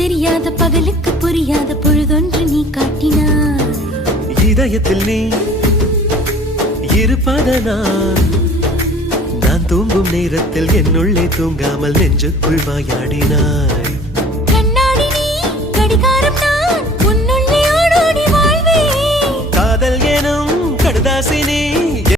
தெரியாத பகலுக்கு புரியாத பொழுதொன்று நீ காட்டினாய். இதயத்தில் நீ இருப்பதனால் நான் தூங்கும் நேரத்தில் என்னுள்ளே தூங்காமல் நெஞ்சுக்குள் வாயாடினாய். கண்ணாடி நீ கடிகாரம் நான் உன்னுள்ளே ஓடோடி வாழ்வே. காதல் எனும் கடுதாசினி